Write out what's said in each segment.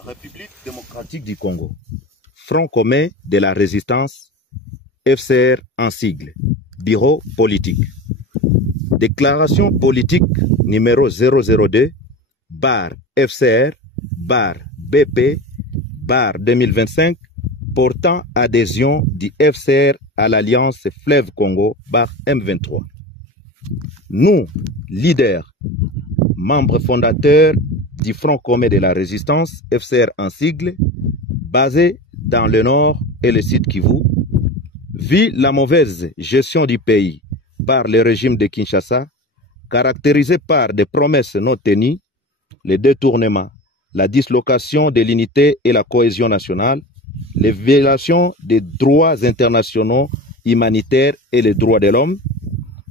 République démocratique du Congo, Front commun de la résistance, FCR en sigle, Bureau politique. Déclaration politique numéro 002, FCR, BP, 2025, portant adhésion du FCR à l'Alliance Fleuve Congo, M23. Nous, leaders, membres fondateurs du Front commun de la résistance, FCR en sigle, basé dans le nord et le sud Kivu, vu la mauvaise gestion du pays par le régime de Kinshasa, caractérisé par des promesses non tenues, les détournements, la dislocation de l'unité et la cohésion nationale, les violations des droits internationaux humanitaires et les droits de l'homme,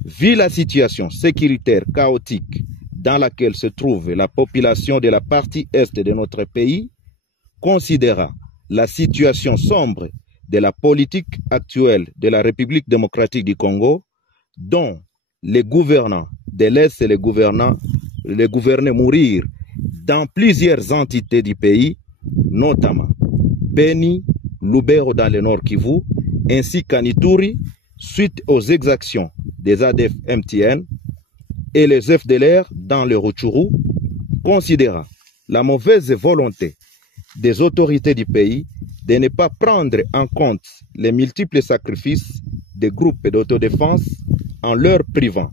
vu la situation sécuritaire chaotique dans laquelle se trouve la population de la partie est de notre pays, considérant la situation sombre de la politique actuelle de la République démocratique du Congo, dont les gouvernants de l'Est et les gouvernés mourir dans plusieurs entités du pays, notamment Beni, Lubero dans le nord Kivu, ainsi qu'à Ituri, suite aux exactions des ADF MTN et les FDLR dans le Rutshuru, considérant la mauvaise volonté des autorités du pays de ne pas prendre en compte les multiples sacrifices des groupes d'autodéfense en leur privant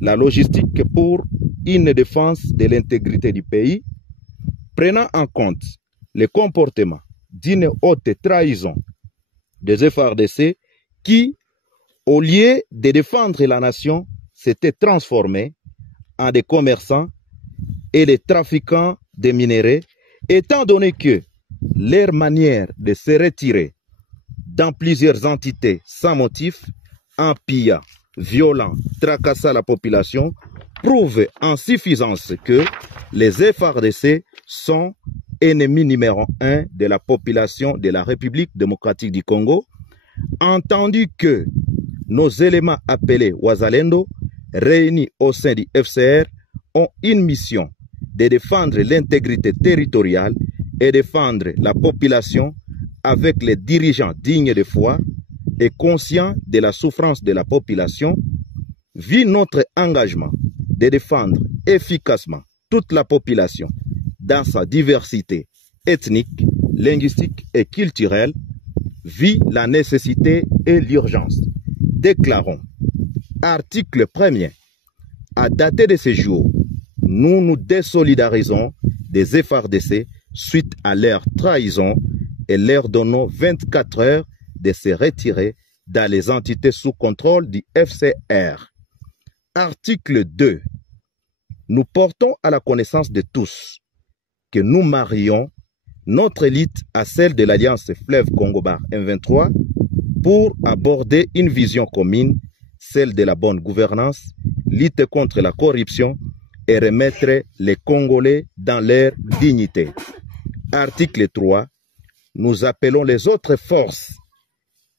la logistique pour une défense de l'intégrité du pays, prenant en compte le comportement d'une haute trahison des FARDC qui, au lieu de défendre la nation, s'étaient transformés en des commerçants et des trafiquants de minerais, étant donné que leur manière de se retirer dans plusieurs entités sans motif, en pillant, violant, tracassant la population, prouve en suffisance que les FARDC sont ennemis numéro 1 de la population de la République démocratique du Congo, entendu que nos éléments appelés Wazalendo, réunis au sein du FCR, ont une mission de défendre l'intégrité territoriale et défendre la population avec les dirigeants dignes de foi et conscients de la souffrance de la population, vu notre engagement de défendre efficacement toute la population dans sa diversité ethnique, linguistique et culturelle, vu la nécessité et l'urgence. Déclarons, article 1er, à dater de ce jour, nous nous désolidarisons des FARDC suite à leur trahison et leur donnons 24 heures de se retirer dans les entités sous contrôle du FCR. Article 2. Nous portons à la connaissance de tous que nous marions notre élite à celle de l'Alliance Fleuve Congo M23 pour aborder une vision commune, celle de la bonne gouvernance, lutter contre la corruption et remettre les Congolais dans leur dignité. Article 3. Nous appelons les autres forces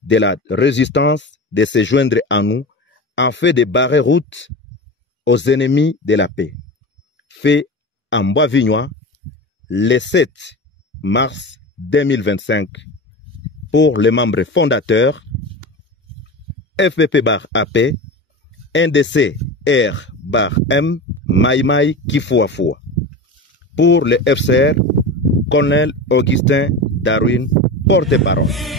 de la résistance de se joindre à nous en fait de barrer route aux ennemis de la paix. Fait en Bois-Vignois le 7 mars 2025 pour les membres fondateurs FPP-AP, NDC R-M, Maïmaï Kifuafua. Pour le FCR, Colonel Augustin Darwin, porte-parole.